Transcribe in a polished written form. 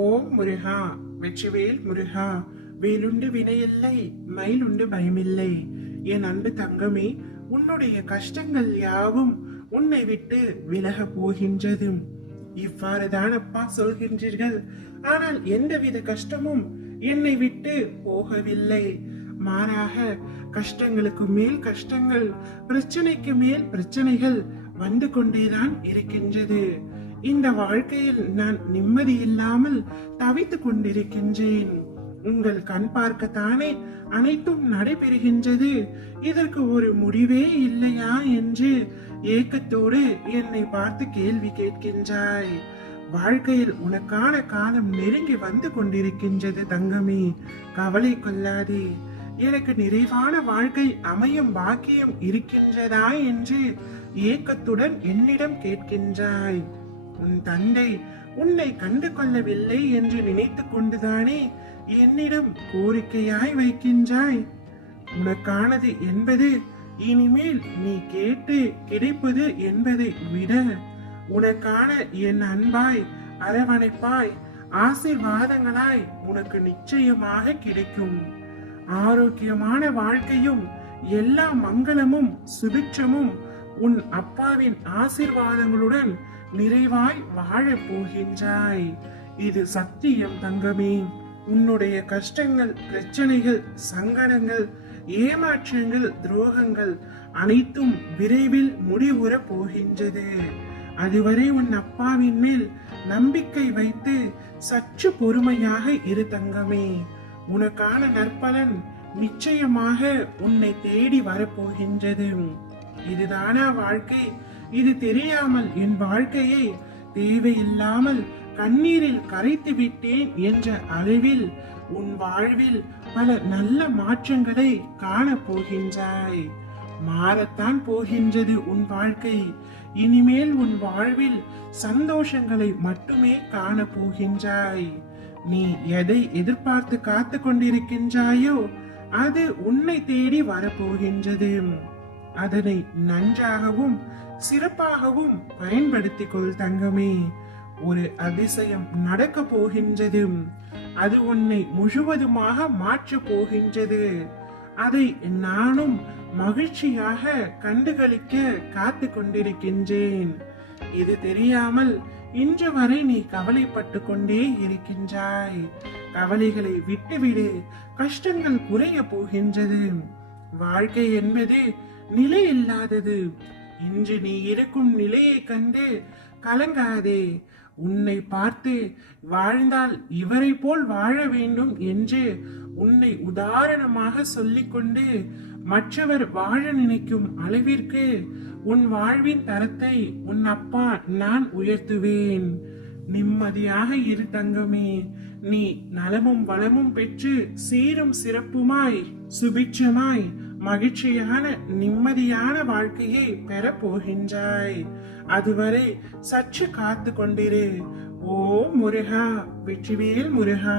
ஓம் முருகா, வெற்றிவேல் முருகா. வேலுண்டு வினையில்லை, மயிலுண்டு பயமில்லை. என் அன்பு தங்கமே, உன்னுடைய கஷ்டங்கள் யாவும் உன்னை விட்டு விலக போகின்றது. இவ்வாறுதான் அப்பா சொல்கின்றீர்கள். ஆனால் எந்தவித கஷ்டமும் என்னை விட்டு போகவில்லை. மாறாக கஷ்டங்களுக்கு மேல் கஷ்டங்கள், பிரச்சனைக்கு மேல் பிரச்சனைகள் வந்து கொண்டேதான் இருக்கின்றது. இந்த வாழ்க்கையில் நான் நிம்மதி இல்லாமல் தவித்துக் கொண்டிருக்கின்றேன். உங்கள் கண் பார்க்கத்தானே அனைத்தும் நடைபெறுகின்றது. இதற்கு ஒரு முடிவே இல்லையா என்று ஏக்கத்தோடு என்னை பார்த்து கேள்வி கேட்கின்றாய். வாழ்க்கையில் உனக்கான காலம் நெருங்கி வந்து கொண்டிருக்கின்றது தங்கமே. கவலை கொள்ளாதே. எனக்கு நிறைவான வாழ்க்கை அமையும் பாக்கியம் இருக்கின்றதா என்று ஏக்கத்துடன் என்னிடம் கேட்கின்றாய். உன் தந்தை உன்னை கண்டு கொள்ளவில்லை என்று நினைத்து கொண்டுதானே என்னிடம் கோரிக்கையாய் வைக்கின்றாய். உனக்கானது என்பது இனிமேல் நீ கேட்டு கிடைப்பது என்பதை விட உனக்கான என் அன்பாய், அரவணைப்பாய், ஆசீர்வாதங்களாய் உனக்கு நிச்சயமாக கிடைக்கும். ஆரோக்கியமான வாழ்க்கையும் எல்லா மங்களமும் சுபிட்சமும் உன் அப்பாவின் ஆசீர்வாதங்களுடன் நிறைவாய் வாழ போகின்றாய். இது சத்தியம் தங்கமே. உன்னுடைய கஷ்டங்கள், பிரச்சனைகள், சங்கடங்கள், ஏமாற்றங்கள், துரோகங்கள் அனைத்தும் விரைவில் முடிவுற போகின்றது. அதுவரை உன் அப்பாவின் மேல் நம்பிக்கை வைத்து சற்று பொறுமையாக இரு தங்கமே. உனக்கான நற்பலன் நிச்சயமாக உன்னை தேடி வரப்போகின்றது. இதுதானா வாழ்க்கை? இது தெரியாமல் என் வாழ்க்கையை தேவையில்லாமல் கண்ணீரில் கரைத்து விட்டேன் என்ற அளவில் உன் வாழ்வில் பல நல்ல மாற்றங்களை காண போகின்றாய். மாறத்தான் போகின்றது உன் வாழ்க்கை. இனிமேல் உன் வாழ்வில் சந்தோஷங்களை மட்டுமே காண போகின்றாய். நீ எதை எதிர்பார்த்து காத்து கொண்டிருக்கின்றாயோ அது உன்னை தேடி வரப்போகின்றது. அதனை நன்றாகவும் சிறப்பாகவும் பயன்படுத்திக் கொள் தங்கமே. ஒரு அதிசயம் நடக்க போகின்றது. அது உன்னை முழுவதுமாக மாற்ற போகின்றது. அதை நானும் மகிழ்ச்சியாக கண்டுகளிக்க காத்து கொண்டிருக்கின்றேன். இது தெரியாமல் இன்று வரை நீ கவலைப்பட்டு கொண்டே இருக்கின்றாய். கவலைகளை விட்டுவிடு. கஷ்டங்கள் குறைய போகின்றது. வாழ்க்கை என்பது நிலை இல்லாதது. இன்று நீ இருக்கும் நிலையை கண்டு கலங்காதே. உன்னை பார்த்து வாழ்ந்தால் இவரை போல் வாழ வேண்டும் என்று உன்னை உதாரணமாக சொல்லிக்கொண்டு மற்றவர் வாழ நினைக்கும் அளவிற்கு உன் வாழ்வின் தரத்தை உன் அப்பா நான் உயர்த்துவேன். நிம்மதியாக இரு தங்கமே. நீ நலமும் வளமும் பெற்று சீரும் சிறப்புமாய் சுபிட்சமாய் மகிழ்ச்சியான நிம்மதியான வாழ்க்கையை பெற போகின்றாய். அதுவரை சற்று காத்து கொண்டிரு. ஓ முருகா, வெற்றிவேல் முருகா.